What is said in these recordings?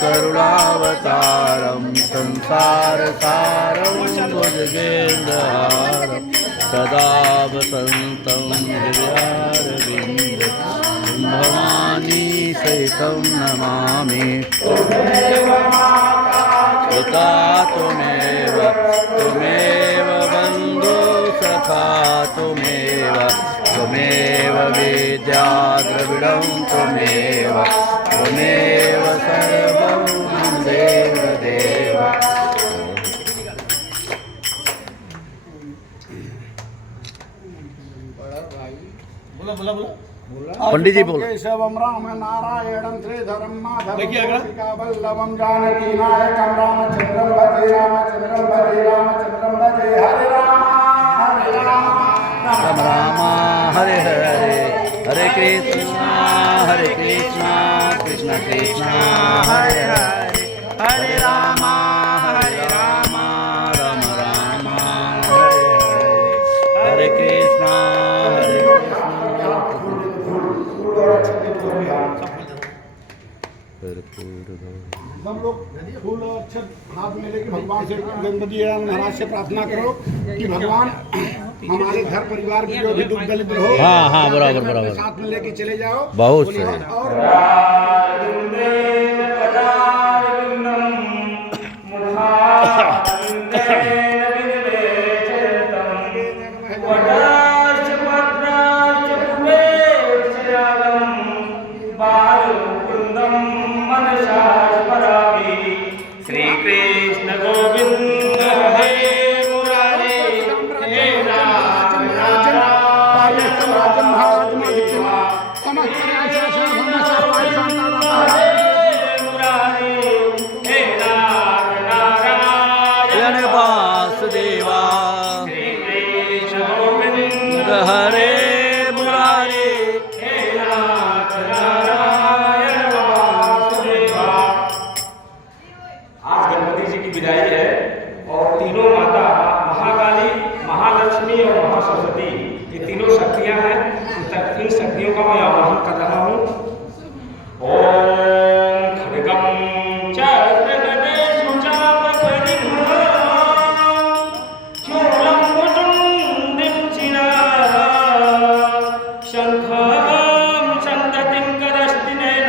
करुणावतारं संसारसारं भुजगेन्द्रहारं सदा वसन्तं हृदयारविन्दे भवानी सहितं नमामि। पिता त्वमेव त्वमेव बन्धु सखा त्वमेव त्वमेव विद्या द्रविडं त्वमेव त्वमेव सर्वं देव देव। पंडित जी बोलो। केशवम राम नारायणं श्रीधरं माधवं वल्लभं जानकी नायकं रामचंद्रं भजे रामचंद्रं भजे रामचंद्रं भजे हरे राम राम राम हरे हरे हरे कृष्णा कृष्ण कृष्ण हरे हरे हरे राम राम राम हरे हरे हरे कृष्णा हम लोग फूल और अक्षत हाथ में लेके भगवान से गणपति महाराज से प्रार्थना करो कि भगवान हमारे घर परिवार की जो भी दुख दलित हो। हाँ बराबर बराबर साथ में लेके चले जाओ। बहुत सही। और श्री कृष्ण गोविंद हे मुरारे हे राम नारायण वासुदेवा श्री कृष्ण गोविंद हरे मुरारे हे नाथ नारायण वासुदेवा। आज गणपति जी की विदाई है और तीनों माता महाकाली, महालक्ष्मी और महासरस्वती ये तीनों शक्तियां हैं। इन शक्तियों का मैं आवाहन कर रहा हूँ। ओम खड्गम चक्रगदेषु चापकरिघ्नं शूलं भुजं दिक्षिणा शङ्खं सन्दतिं करस्तिनेन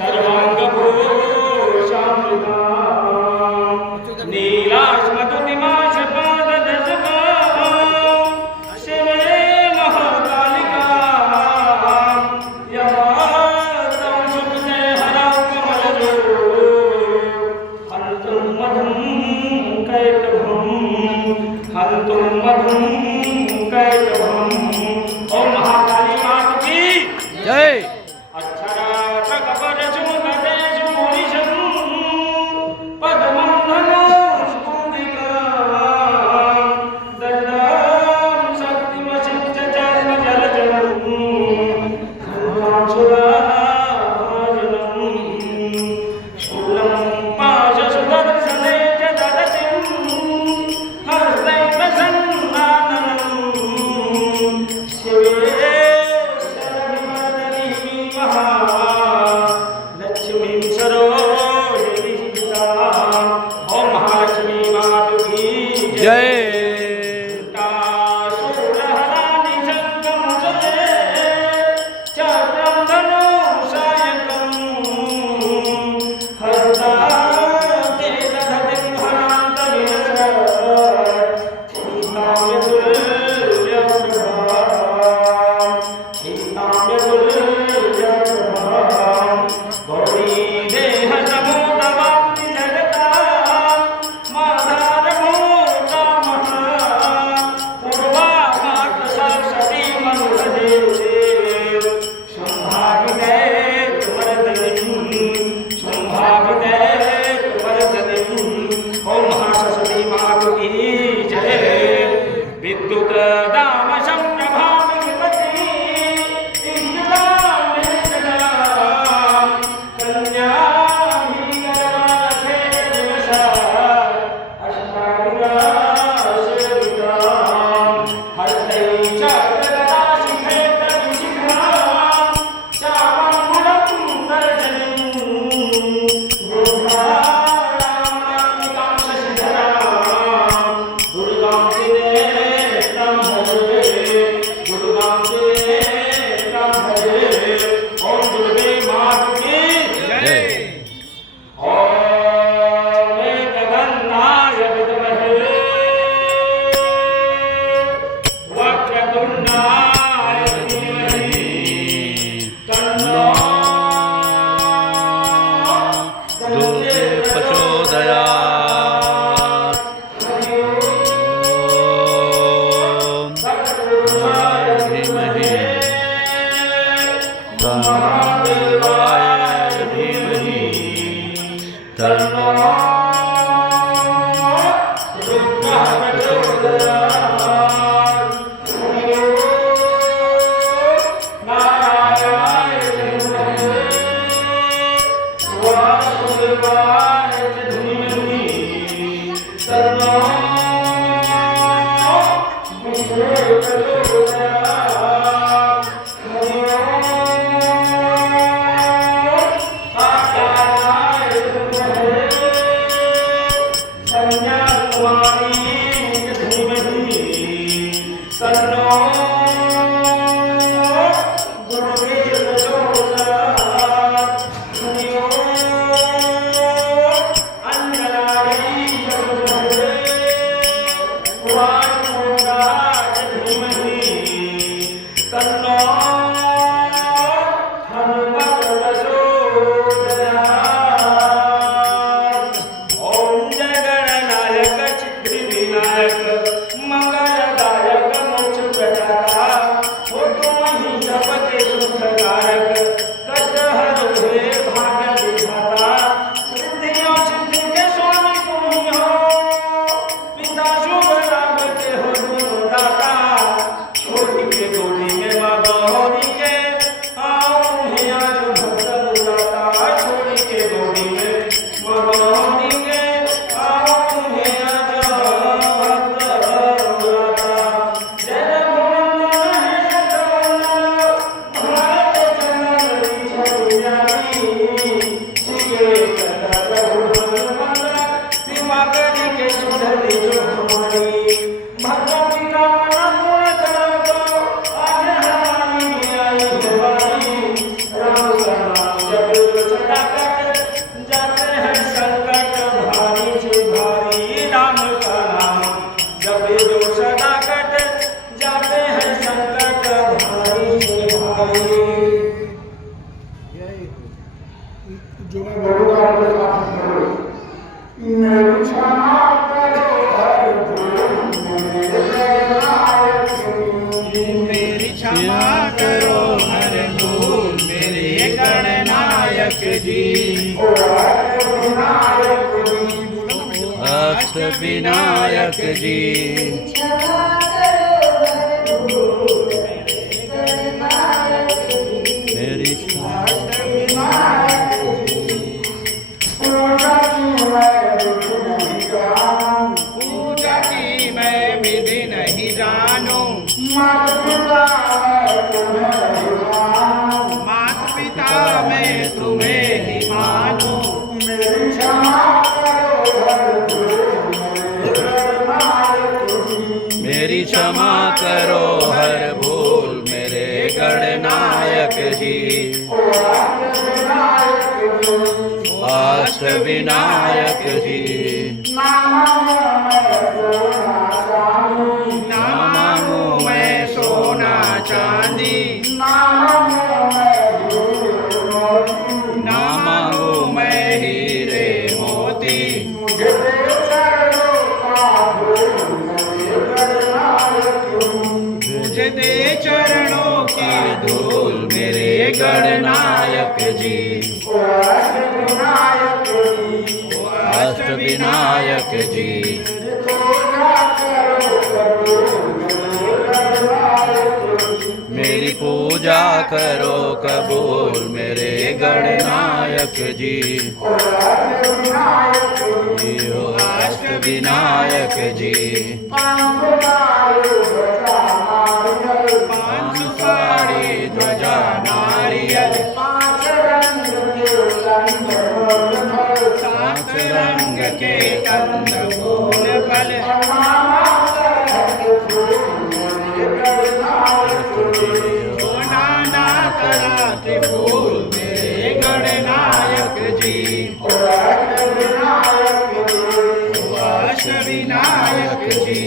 सर्वाङ्गभूषामृतां नीलास्मदुतिमाशपाददशकां शिवे महाकालिकां यवातं सुप्ते हरौ कमलजो हन्तुं मधुं कैटभं हन्तुं मधुं कैटभं। ओम महाकाली माता की जय। अक्षरा प्रकपरचु गदेषु मुनिशं पद्मं धनुष्कुलिकां दण्डां शक्तिमसिञ्च चर्मजलजं धर्मांशुराजनं शूलं पाशसुदर्शने च ददतिं हस्ते प्रसन्नाननं शिवे लक्ष्मी सरोजनी ओम महालक्ष्मी माता की जय। तासुरहरानि शङ्खं सदे चक्रं धनुषायकं हस्ताते दधतिं गौरी देह समोदवाप्ति जगता माधारमूर्ता महा पूर्वा मात्र सरस्वती मनुषदे संभाविते तुमरदनिं ओम महासरस्वती माता की जय। विद्युत दाम संप्रभाम विपत्ति हस्ते च महादेवाय धीमहि तन्नो रुद्रः प्रचोदयात्। नारायणाय धीमहि वासुदेवाय धीमहि तन्नो जो मैं बोलूँगा मेरी क्षमा करो हर मेरी क्षमा करो हर भूल मेरे गणनायक जी। अष्ट विनायक जी मेरी पूजा की मैं विधि नहीं जानूं, माता पिता मैं तुम्हें ही मानूं। मेरी क्षमा करो हर भूल मेरे गणनायक जी। अष्ट विनायक जी ना मांगू मैं सोना चांदी, ना मांगू मैं हीरे मोती। मुझे दे चरणों की धूल मेरे गणनायक जी। अष्ट विनायक जी मेरी पूजा करो कबूल मेरे गणनायक जी। अष्ट विनायक जी पांच सुपारी ध्वजा नारियल, सात रंग के कंद फूल फल, नाना तरह के फूल मेरे गणनायक जी। अष्ट विनायक जी